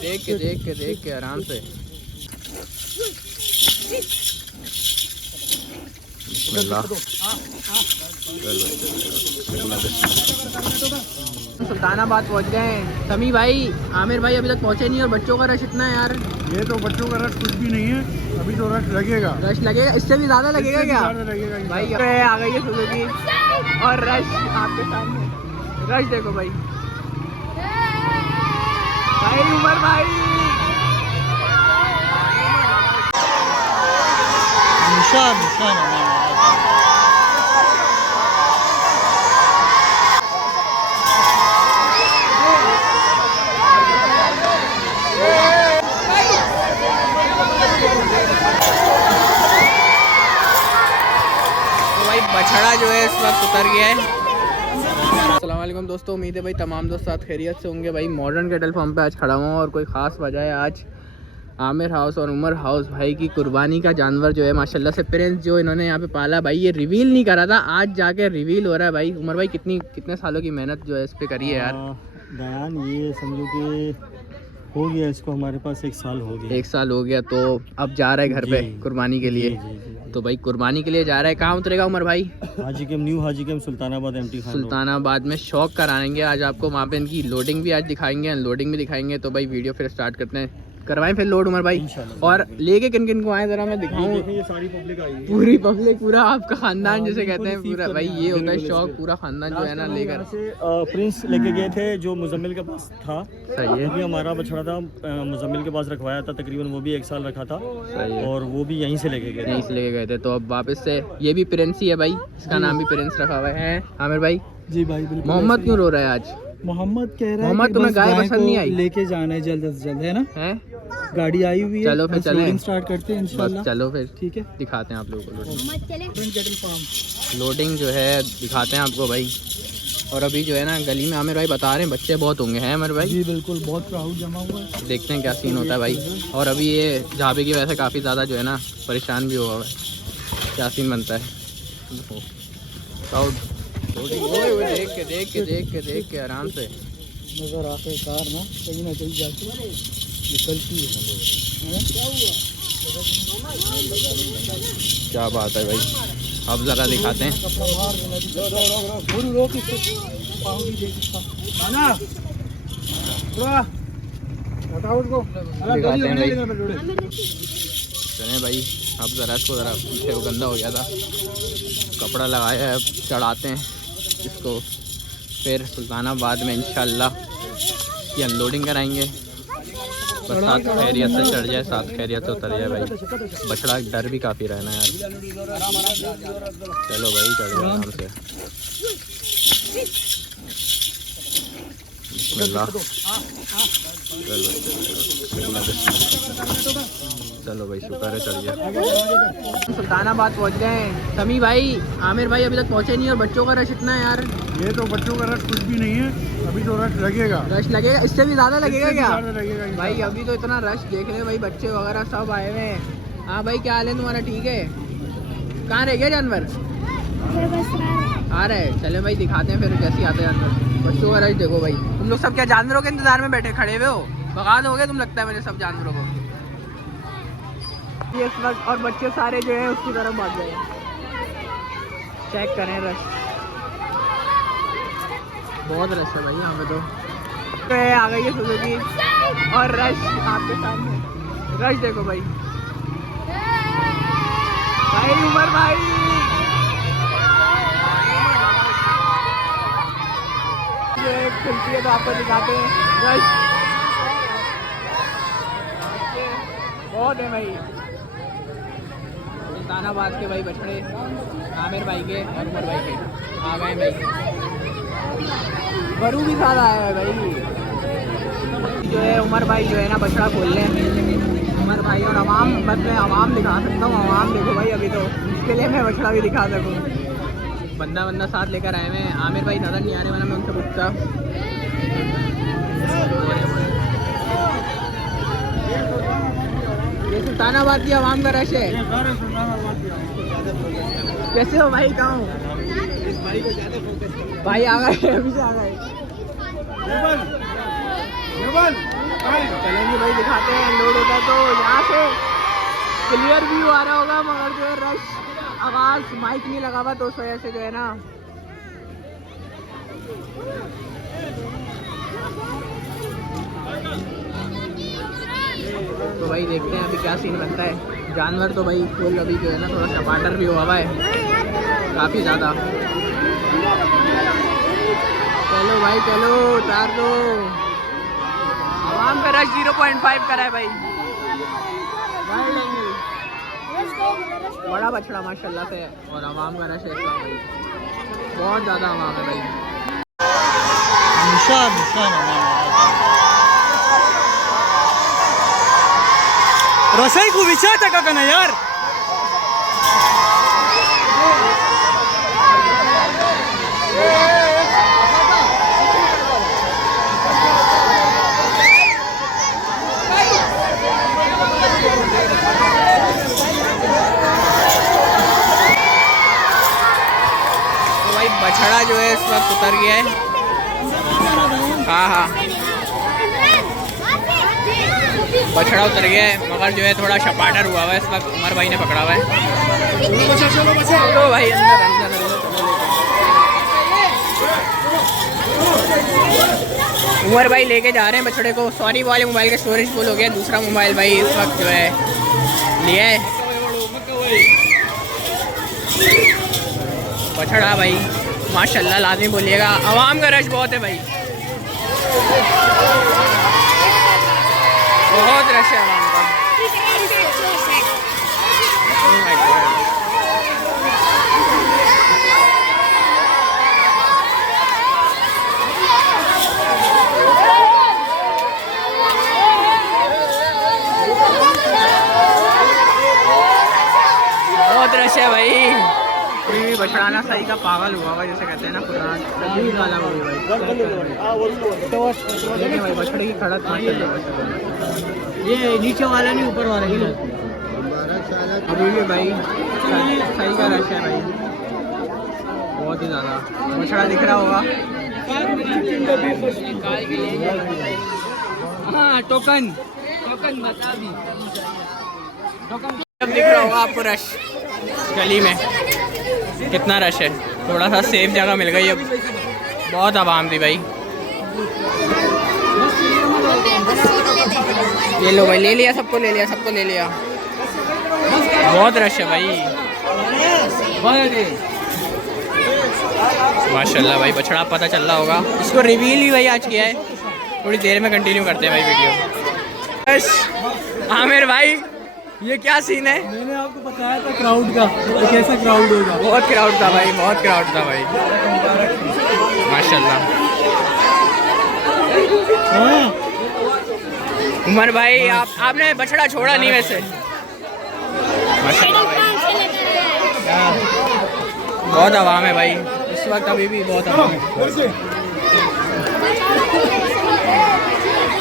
देख के आराम से। सुल्तानाबाद पहुंच गए हैं। समी भाई, आमिर भाई अभी तक पहुंचे नहीं और बच्चों का रश इतना है यार। ये तो बच्चों का रश कुछ भी नहीं है, अभी तो रश लगेगा। इससे भी ज्यादा लगेगा क्या लगेगा भाई? आ गई है सुजुकी और रश आपके सामने। रश देखो भाई, उमर भाई निशान बछड़ा जो है इस वक्त उतर गया है। अस्सलाम वालेकुम दोस्तों, उम्मीद है भाई तमाम दोस्त साथ खैरियत से होंगे। भाई मॉडर्न कैटल फार्म पे आज खड़ा हुआ और कोई ख़ास वजह है। आज आमिर हाउस और उमर हाउस भाई की कुर्बानी का जानवर जो है माशाल्लाह से प्रिंस जो इन्होंने यहाँ पे पाला भाई, ये रिवील नहीं करा था, आज जाके रिवील हो रहा है भाई। उमर भाई कितने सालों की मेहनत जो है इस पर करी है यार। बयान ये समझो कि हो गया, इसको हमारे पास 1 साल हो गया। 1 साल हो गया, तो अब जा रहा है घर पे कुर्बानी के लिए। तो भाई कुर्बानी के लिए जा रहा है। कहाँ उतरेगा उमर भाई? न्यू हाजी कैंप सुल्तानाबाद एमटी खान। सुल्तानाबाद में शौक कराएंगे आज आपको, वहाँ पे इनकी लोडिंग भी आज दिखाएंगे, अनलोडिंग भी दिखाएंगे। तो भाई वीडियो फिर स्टार्ट करते हैं, करवाएं फिर लोड उमर भाई। और लेके किन किन को आए जरा मैं दिखाऊं। ये सारी पब्लिक आई है, पूरी पब्लिक, पूरा आपका खानदान जिसे कहते हैं पूरा भाई, ये होता है शौक, पूरा खानदान जो है ना लेकर। प्रिंस लेके गए थे जो मुजम्मिल के पास था। सही है, भी हमारा बछड़ा था, मुजम्मिल के पास रखवाया था, तकरीबन वो भी 1 साल रखा था। सही है, और वो भी यहीं से लेके गए, तो अब वापस से ये भी प्रिंस ही है भाई, इसका नाम भी प्रिंस रखा हुआ है। आमिर भाई जी भाई बिल्कुल। मोहम्मद क्यों रो रहा है आज? मोहम्मद कह रहा है मोहम्मद तुम्हें गाय पसंद नहीं आई? लेके जाना है जल्द से जल्द, है ना? है गाड़ी आई हुई है, चलो फिर चलें, स्टार्ट करते हैं इंशाल्लाह। चलो फिर ठीक है, दिखाते हैं आप लोगों को फार्म लोडिंग जो है, दिखाते हैं आपको भाई। और अभी जो है ना गली में आमिर भाई बता रहे हैं बच्चे बहुत होंगे, हैं आमिर भाई? जी बिल्कुल, बहुत क्राउड जमा हुआ है। देखते हैं क्या सीन होता है भाई। और अभी ये झाबे की वजह से काफ़ी ज़्यादा जो है ना परेशान भी हुआ है, क्या सीन बनता है। क्राउड देख के आराम से नजर आते कार ना कहीं जाके निकलती है। क्या बात है भाई, अब ज़रा दिखाते हैं। चलें भाई, अब ज़रा इसको ज़रा पीछे वो गंदा हो गया था, कपड़ा लगाया है, अब चढ़ाते हैं इसको, फिर सुल्तानाबाद में इंशाल्लाह की अनलोडिंग कराएंगे। बस साथ खैरियत से चढ़ जाए, साथ खैरियत से उतर जाए भाई। बछड़ा डर भी काफ़ी रहना यार। चलो भाई चढ़ जाए आराम से। बिस्मिल्लाह। चलो भाई शुक्र है चढ़ गया। सुल्तानाबाद पहुंच गए हैं। समी भाई, आमिर भाई अभी तक पहुंचे नहीं और बच्चों का रश इतना है यार। ये तो बच्चों का रश कुछ भी नहीं है, अभी तो रश लगेगा। इससे भी ज्यादा लगेगा क्या लगेगा भाई? अभी तो इतना रश देख रहे हैं भाई, बच्चे वगैरह सब आए हुए हैं। हाँ भाई, क्या हाल है तुम्हारा? ठीक है। कहाँ रह गया जानवर? आ रहे हैं, चले भाई दिखाते हैं फिर कैसे आते हैं जानवर। बच्चों का रश देखो भाई। तुम लोग सब क्या जानवरों के इंतजार में बैठे खड़े हुए हो? भगा दोगे तुम, लगता है मेरे सब जानवरों को इस वक्त। और बच्चे सारे जो है उसकी तरफ भाग गए। चेक करें रश, बहुत रश है भाई यहाँ पे। तो आ गई है सुजुकी और रश आपके सामने। रश देखो भाई, उमर भाई खुलती है तो आपको दिखाते हैं। रश बहुत है भाई। सुल्तानाबाद के भाई बछड़े आमिर भाई के और उमर भाई के आ गए भाई। बरू भी साथ आया है भाई। जो है उमर भाई जो है ना बछड़ा खोल रहे हैं। उमर भाई और अवाम, बस मैं अवाम दिखा सकता हूँ। अवाम देखो भाई, अभी तो इसके लिए मैं बछड़ा भी दिखा सकूँ। बंदा साथ लेकर आए हैं। आमिर भाई नजर नहीं आ रहे, मैंने मैं उनसे पूछता। ये सुल्तानाबाद की आवाम का रश है। कैसे हो भाई? कहाँ हो भाई? आ गए, अभी से आ गए। चलेंगे भाई, दिखाते हैं लोड होता है तो यहाँ से क्लियर व्यू आ रहा होगा, मगर जो है रश आवाज़ माइक नहीं लगा हुआ तो उस वजह से जो है ना तो भाई देखते हैं अभी क्या सीन बनता है। जानवर तो भाई फुल अभी जो है ना थोड़ा टमाटर भी हुआ है काफ़ी ज़्यादा। चलो भाई चलो, उतार दो। आवाम का रश 0.5 करा है भाई। बड़ा बछड़ा माशाल्लाह से, और आवाम का रश है भाई, बहुत ज़्यादा आवाम है भाई। रसाई को विचार का ना यार। तो भाई बछड़ा जो है इस वक्त उतर गया है। हाँ, बछड़ा उतर गया है, मगर जो है थोड़ा शपाटर हुआ हुआ है इस वक्त। उमर भाई ने पकड़ा हुआ है। तो भाई अंदर उमर भाई लेके जा रहे हैं बछड़े को। सॉरी वाले मोबाइल का स्टोरेज फुल हो गया, दूसरा मोबाइल भाई इस वक्त जो है लिया है। बछड़ा भाई माशाल्लाह लाजमी बोलिएगा, आवाम का रश बहुत है भाई, बहुत रश है आवाम का। Oh my God. बहुत रश है भाई। कोई बछड़ा ना सही का पागल हुआ हुआ जैसे कहते हैं ना, पुराना वाला हुई भाई। देखिए भाई बछड़े की खड़क माशाल्लाह, ये नीचे वाला नहीं ऊपर वाला ही। अभी भी भाई सही का रश है भाई, बहुत ही ज़्यादा। बछड़ा दिख रहा होगा, हाँ टोकन बता दी। अब दिख रहा होगा आपको रश गली में, कितना रश है। थोड़ा सा सेफ जगह मिल गई अब, बहुत आवाम थी भाई। ये लो भाई, ले लिया सबको, ले लिया सबको, ले लिया। बहुत रश है भाई माशाल्लाह भाई। बछड़ा पता चल रहा होगा, इसको रिवील ही भाई आज किया है। थोड़ी देर में कंटिन्यू करते हैं भाई वीडियो। बस आमिर भाई ये क्या सीन है? मैंने आपको बताया था क्राउड का, तो कैसा क्राउड होगा। बहुत क्राउड था भाई, बहुत क्राउड था भाई माशाल्लाह। हाँ। उमर भाई आपने बछड़ा छोड़ा नहीं वैसे, माशाल्लाह भाई। बहुत आवाम है भाई इस वक्त, अभी भी बहुत आवाम है।